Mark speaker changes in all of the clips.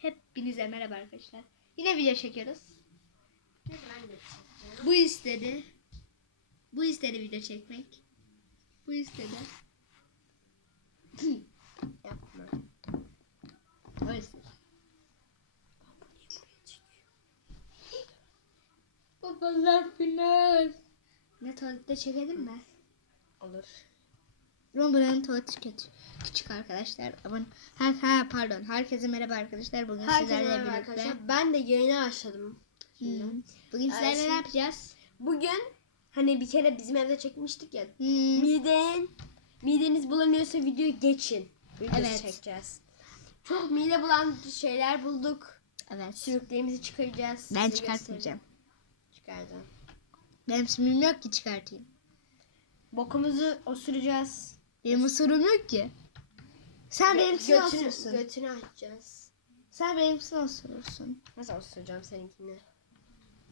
Speaker 1: Hepinize merhaba arkadaşlar. Yine video çekiyoruz. Bu istedi. Bu istedi video çekmek. Bu istedi.
Speaker 2: Yapma.
Speaker 1: O istedi. Babalar final. Ne tuvalette çekelim mi?
Speaker 2: Olur.
Speaker 1: Roma'nın tuvaleti kötü. Küçük arkadaşlar. Aman ha, ha pardon. Herkese merhaba arkadaşlar. Bugün
Speaker 2: Herkese
Speaker 1: sizlerle
Speaker 2: merhaba
Speaker 1: birlikte.
Speaker 2: arkadaşlar. Ben de yayına başladım. Şimdi.
Speaker 1: Hmm. Bugün sizlerle
Speaker 2: şimdi-
Speaker 1: ne yapacağız?
Speaker 2: Bugün hani bir kere bizim evde çekmiştik ya.
Speaker 1: Hmm.
Speaker 2: Miden mideniz bulanıyorsa videoyu geçin. Videosu
Speaker 1: Evet.
Speaker 2: çekeceğiz. Çok mide bulan şeyler bulduk.
Speaker 1: Evet.
Speaker 2: Sürüklerimizi çıkaracağız.
Speaker 1: Ben çıkartmayacağım.
Speaker 2: Çıkardım.
Speaker 1: Benim sümüm yok ki çıkartayım.
Speaker 2: Bokumuzu osuracağız.
Speaker 1: Benim ısırım yok ki. Sen benimkini
Speaker 2: götünü,
Speaker 1: osurursun.
Speaker 2: götünü açacağız.
Speaker 1: Sen benimkini osurursun.
Speaker 2: Nasıl osuracağım seninkini?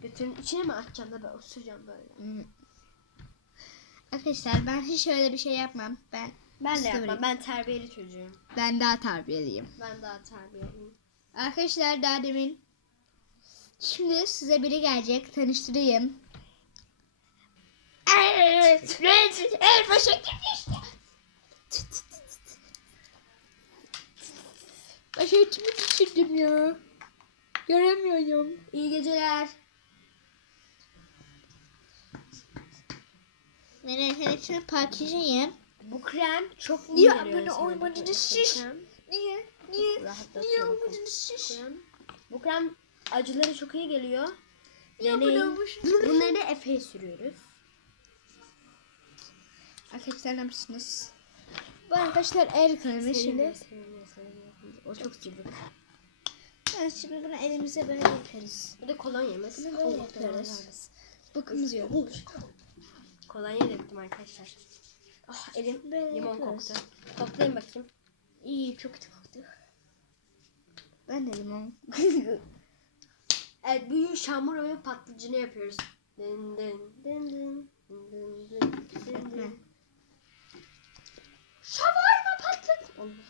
Speaker 2: Götünün içine mi atacağım da ben osuracağım böyle.
Speaker 1: Hmm. Arkadaşlar ben hiç öyle bir şey yapmam. Ben
Speaker 2: Ben de yapmam. Ben terbiyeli çocuğum.
Speaker 1: ben daha terbiyeliyim.
Speaker 2: Ben daha terbiyeliyim.
Speaker 1: Arkadaşlar daha demin şimdi size biri gelecek tanıştırayım. Evet, evet, evet, başa gitmiş. Başa içimi düşürdüm ya. Göremiyorum.
Speaker 2: İyi geceler.
Speaker 1: Ben arkadaşlar parçacıyım.
Speaker 2: Bu krem çok iyi
Speaker 1: Niye
Speaker 2: geliyor
Speaker 1: abone olmadınız
Speaker 2: krem.
Speaker 1: Niye? Niye? Niye olmadınız?
Speaker 2: Krem. Bu krem acıları çok iyi geliyor.
Speaker 1: Niye abone olmuşsunuz?
Speaker 2: Bunları Efe'ye sürüyoruz.
Speaker 1: Arkadaşlar ne yapıyorsunuz? Bu arkadaşlar el kremi şimdi.
Speaker 2: O çok sıvı.
Speaker 1: Evet, şimdi bunu elimize böyle yaparız.
Speaker 2: Bir de kolonyamız.
Speaker 1: Bunu böyle
Speaker 2: vermesin.
Speaker 1: Bakımız yok.
Speaker 2: Kolonya döktüm arkadaşlar. Ah elim
Speaker 1: Böyle
Speaker 2: limon
Speaker 1: yapıyoruz.
Speaker 2: koktu. Koklayın bakayım.
Speaker 1: İyi çok kötü koktu. Ben de limon.
Speaker 2: Evet büyük şamur ve patlıcını yapıyoruz. Dın dın dın dın dın dın dın dın. Şavarma patladı. Allah.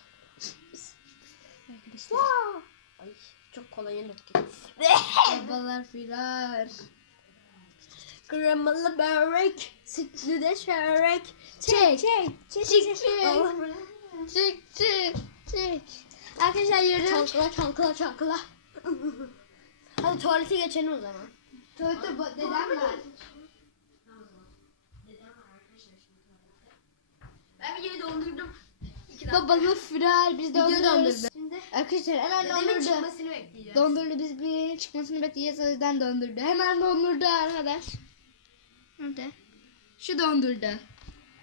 Speaker 1: Arkadaşlar.
Speaker 2: Ay çok kolonya döktük.
Speaker 1: Babalar filar.
Speaker 2: Kremalı börek, sütlü de çörek.
Speaker 1: Çek.
Speaker 2: çek,
Speaker 1: Çek çek. Çek çek çek. Arkadaşlar yarın
Speaker 2: Çalkala çalkala çalkala. Hadi tuvalete geçelim o zaman.
Speaker 1: tuvalette bu dedem var.
Speaker 2: Videoyu dondurdum.
Speaker 1: Babalar filar biz dondururuz.
Speaker 2: Şimdi
Speaker 1: Arkadaşlar hemen
Speaker 2: dedemin
Speaker 1: dondurdu.
Speaker 2: çıkmasını bekleyeceğiz.
Speaker 1: Dondurdu biz birinin çıkmasını bekleyeceğiz o yüzden dondurdu. Hemen dondurdu arkadaş. Nerede? Şu dondurdu.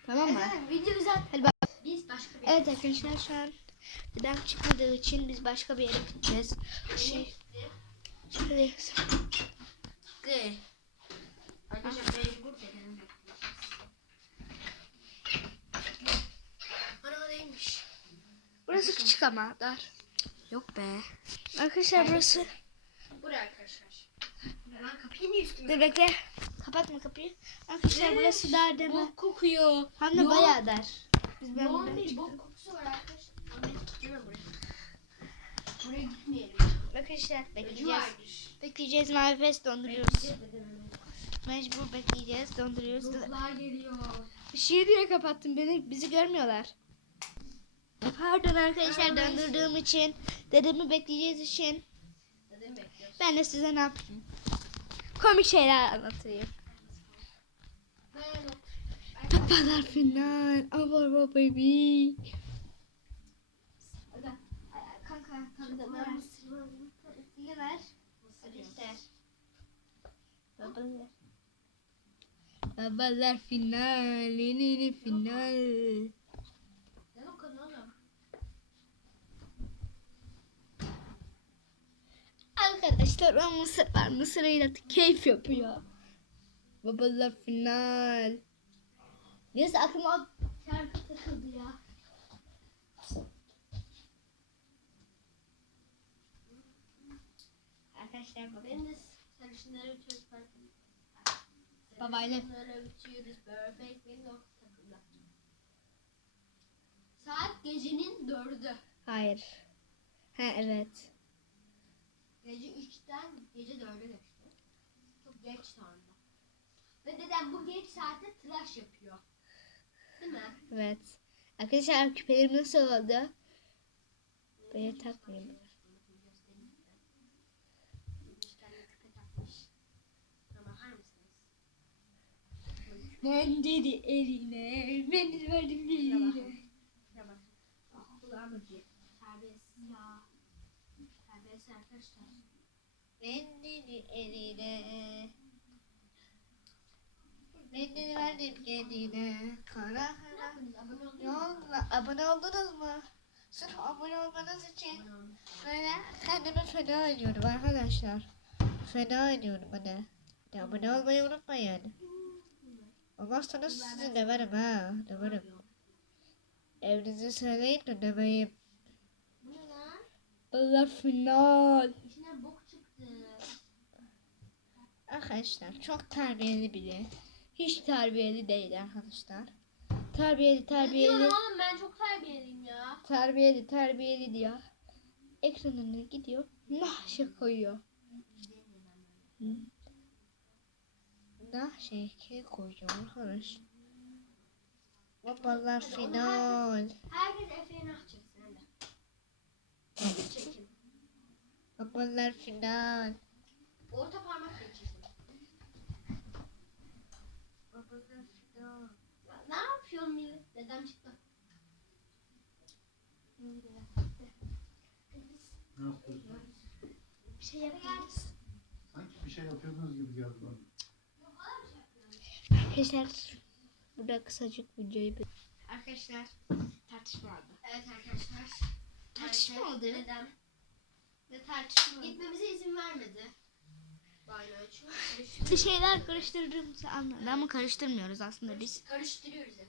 Speaker 1: Tamam mı?
Speaker 2: Evet, video güzel.
Speaker 1: Hadi bak.
Speaker 2: Biz başka bir
Speaker 1: Evet arkadaşlar şu an dedem çıkmadığı için biz başka bir yere gideceğiz. Şey, şöyle
Speaker 2: De. Arkadaşlar mecbur dedemin
Speaker 1: Burası küçük ama dar. Yok be. Arkadaşlar burası.
Speaker 2: Buraya arkadaşlar. Lan kapıyı niye üstüme?
Speaker 1: Dur bekle. Kapatma kapıyı. Arkadaşlar burası dar deme.
Speaker 2: Bok kokuyor.
Speaker 1: Hem de bayağı dar. Biz ben buradan
Speaker 2: bir
Speaker 1: çıktık.
Speaker 2: bok kokusu var arkadaşlar. Ama ben gitmem buraya. Buraya gitmeyelim.
Speaker 1: Arkadaşlar bekleyeceğiz. Bekleyeceğiz mavi fes donduruyoruz. Mecbur bekleyeceğiz donduruyoruz.
Speaker 2: Ruhlar geliyor.
Speaker 1: Işığı diye kapattım beni bizi görmüyorlar. Pardon arkadaşlar döndürdüğüm için dedemi bekleyeceğiz için ben de size ne yapayım? Komik şeyler anlatayım. Babalar final. Amor baby. Kanka kanka. Yine ver. Arkadaşlar. Babalar. Babalar final. Yeni final.
Speaker 2: Ne bakın oğlum?
Speaker 1: Arkadaşlar o mısır var. Mısırıyla keyif yapıyor. Babalar final. Neyse aklıma şarkı takıldı ya. Arkadaşlar bakın.
Speaker 2: Ben de uçuyoruz farkında.
Speaker 1: Babayla.
Speaker 2: Uçuyoruz perfect benim o. Saat gecenin dördü.
Speaker 1: Hayır. Ha evet.
Speaker 2: Gece de öyle geçti. Çok geç sonra. Ve dedem bu geç saatte tıraş yapıyor. Değil mi?
Speaker 1: Evet. Arkadaşlar küpelerim nasıl oldu? Böyle takmayayım. Ben dedi eline, ben verdim eline.
Speaker 2: Kulağım acıyor. Terbiyesiz ya. Terbiyesiz arkadaşlar.
Speaker 1: Dedi eline. Dedi verdim eline. Kara. Yolla, abone oldunuz mu? Sırf abone olmanız için böyle kendimi feda ediyorum arkadaşlar. Feda ediyorum hadi. Hadi abone olmayı unutmayın. Olmazsanız sizi döverim ha. Döverim. Evinizi söyleyin de döveyim.
Speaker 2: Bu ne lan?
Speaker 1: Allah final.
Speaker 2: İçinden bok çıktı.
Speaker 1: Arkadaşlar çok terbiyeli biri. Hiç terbiyeli değil arkadaşlar. Terbiyeli terbiyeli.
Speaker 2: diyorsun oğlum ben çok terbiyeliyim ya.
Speaker 1: Terbiyeli terbiyeli diyor. Ekranına gidiyor. Nahşe koyuyor. Nahşe koyuyor arkadaş. Babalar final.
Speaker 2: Herkes Efe'ye nah çeksin.
Speaker 1: Babalar final.
Speaker 2: Orta parmak geçirsin.
Speaker 1: Babalar final.
Speaker 2: Ya Ne yapıyorsun millet? Dedem çıktı.
Speaker 3: Ne?
Speaker 1: Bir şey yapıyoruz.
Speaker 3: Sanki bir şey yapıyordunuz gibi geldi bana.
Speaker 1: Arkadaşlar burada kısacık videoyu bir...
Speaker 2: Arkadaşlar tartışma oldu. Evet arkadaşlar.
Speaker 1: Tartışma
Speaker 2: Maalesef
Speaker 1: oldu.
Speaker 2: Dedem
Speaker 1: Ve tartışma.
Speaker 2: gitmemize izin vermedi.
Speaker 1: Bir şeyler karıştırdığımızı anladım ama karıştırmıyoruz aslında biz.
Speaker 2: Karıştırıyoruz ya.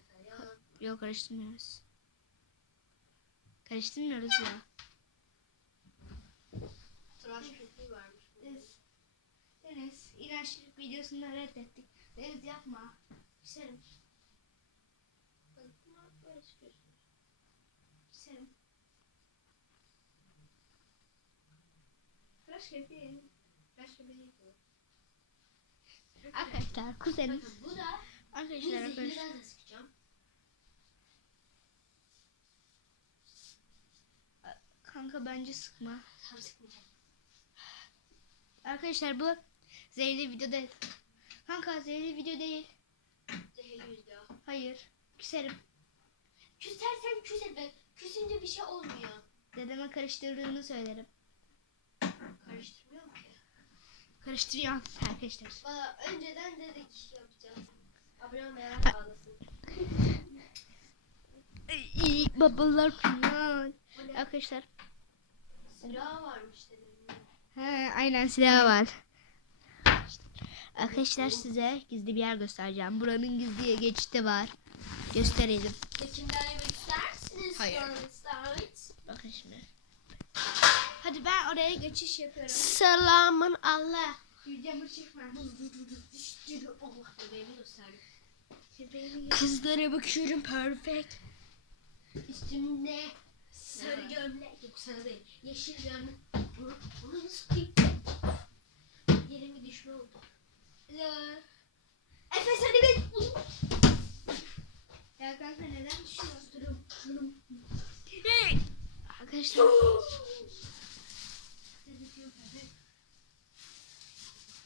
Speaker 1: Yok karıştırmıyoruz. Karıştırmıyoruz ya.
Speaker 2: Tıraş köpüğü varmış.
Speaker 1: Deniz, Deniz ilaçlık videosunu reddettik. Deniz yapma.
Speaker 2: Çıkıyorsun.
Speaker 1: serim. Tıraş köpeği.
Speaker 2: Tıraş köpüğü.
Speaker 1: Arkadaşlar kuzenim.
Speaker 2: Bu da
Speaker 1: Arkadaşlar arkadaşlar.
Speaker 2: ben de sıkacağım.
Speaker 1: Kanka bence sıkma.
Speaker 2: Tam sıkmayacağım.
Speaker 1: Arkadaşlar bu zehirli video değil. Kanka zehirli video değil.
Speaker 2: Zehirli yüzde o.
Speaker 1: Hayır. Küserim.
Speaker 2: Küsersen küs Efe. Küsünce bir şey olmuyor.
Speaker 1: Dedeme karıştırdığını söylerim.
Speaker 2: Karıştırmıyorum ki.
Speaker 1: Karıştırıyor arkadaşlar.
Speaker 2: Valla önceden dedik yapacağız. Abone olmayanlar ağlasın.
Speaker 1: İyi babalar final. Arkadaşlar.
Speaker 2: Silah varmış dedim.
Speaker 1: He, aynen silah var. Arkadaşlar size gizli bir yer göstereceğim. Buranın gizli geçiti var. Gösterelim.
Speaker 2: Kimden yemek istersiniz?
Speaker 1: Hayır. Bakın şimdi. Hadi ben oraya geçiş yapıyorum.
Speaker 2: Selamın Allah.
Speaker 1: Yüzümü çıkma.
Speaker 2: Allah bebeğimi gösterdim.
Speaker 1: Kızlara bakıyorum perfect.
Speaker 2: Üstümde sarı gömlek. Yok sarı değil. Yeşil gömlek. Bunu, bunu nasıl kıyıp? Yerim bir düşme oldu. Efe seni ben...
Speaker 1: Ya kanka neden düşüyorsun?
Speaker 2: Durum, durum.
Speaker 1: Arkadaşlar.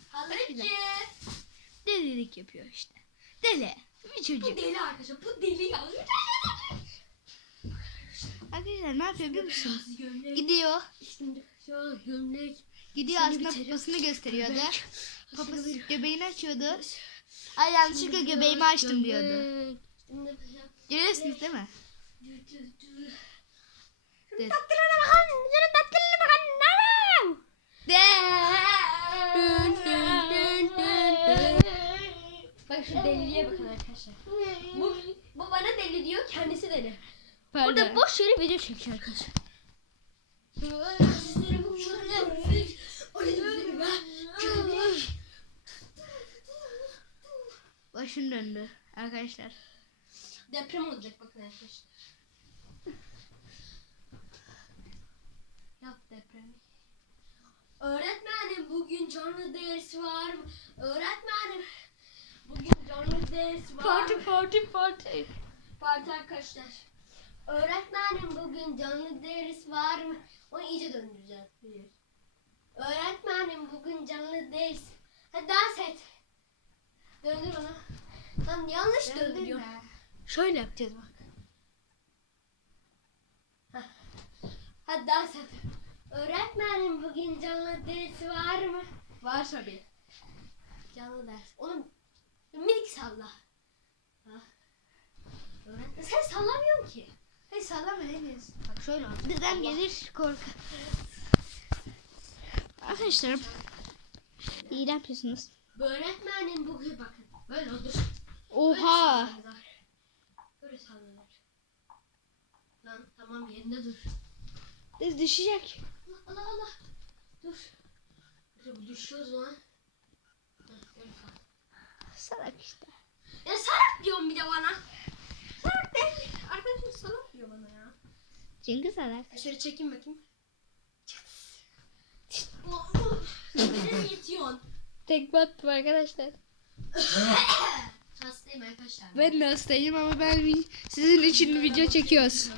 Speaker 2: Halıcı.
Speaker 1: Delilik yapıyor işte. Deli. Bir çocuk.
Speaker 2: Bu deli arkadaşlar. Bu deli ya.
Speaker 1: Arkadaşlar ne yapıyor biliyor musun?
Speaker 2: Gömlek.
Speaker 1: Gidiyor.
Speaker 2: Üstümde şu gömlek.
Speaker 1: Gidiyor
Speaker 2: Seni
Speaker 1: aslında poposunu gösteriyordu.
Speaker 2: Göbek.
Speaker 1: Poposu göbeğini açıyordu. Ay yanlışlıkla göbeğimi açtım diyordu.
Speaker 2: Üstümde
Speaker 1: Görüyorsunuz değil mi? De.
Speaker 2: Tatlına bakın. Şunun tatlına bakın. Bak şu deliliğe bakın arkadaşlar. Bu, bu bana deli diyor, kendisi deli.
Speaker 1: Burada
Speaker 2: boş yere video çekiyor arkadaşlar.
Speaker 1: Başım döndü arkadaşlar.
Speaker 2: Deprem olacak bakın arkadaşlar. Yap depremi. Öğretmenim bugün canlı ders var? Öğretmenim. Bugün canlı ders var
Speaker 1: Parti parti parti.
Speaker 2: Parti arkadaşlar. Öğretmenim bugün canlı ders var mı? Onu iyice döndüreceğim. Bir. Öğretmenim bugün canlı ders. Hadi dans et. Döndür onu. Lan yanlış döndürüyor. Şöyle yapacağız bak. Heh. Hadi dans et. Öğretmenim bugün canlı ders var mı? Var tabii. Canlı ders. Onu minik salla. Ha. Öğretmen sen sallamıyorsun ki.
Speaker 1: Hey sallama Enes.
Speaker 2: Bak şöyle.
Speaker 1: Birden
Speaker 2: Allah.
Speaker 1: gelir korku. Arkadaşlar iyi yapıyorsunuz.
Speaker 2: Öğretmenim bugün bakın. Böyle olur.
Speaker 1: Oha.
Speaker 2: Böyle sallanır. Lan tamam yerinde dur.
Speaker 1: Biz düşecek.
Speaker 2: Allah Allah Allah. Dur. Dur bu düşüyor o zaman. Heh, Böyle kal.
Speaker 1: Salak işte.
Speaker 2: Ya salak diyorum bir de bana. Diyor bana ya.
Speaker 1: Çünkü salak.
Speaker 2: Şöyle çekeyim bakayım. Nereye yetiyorsun?
Speaker 1: Tek battım arkadaşlar.
Speaker 2: Hastayım arkadaşlar.
Speaker 1: Ben de hastayım ama ben sizin için video çekiyoruz.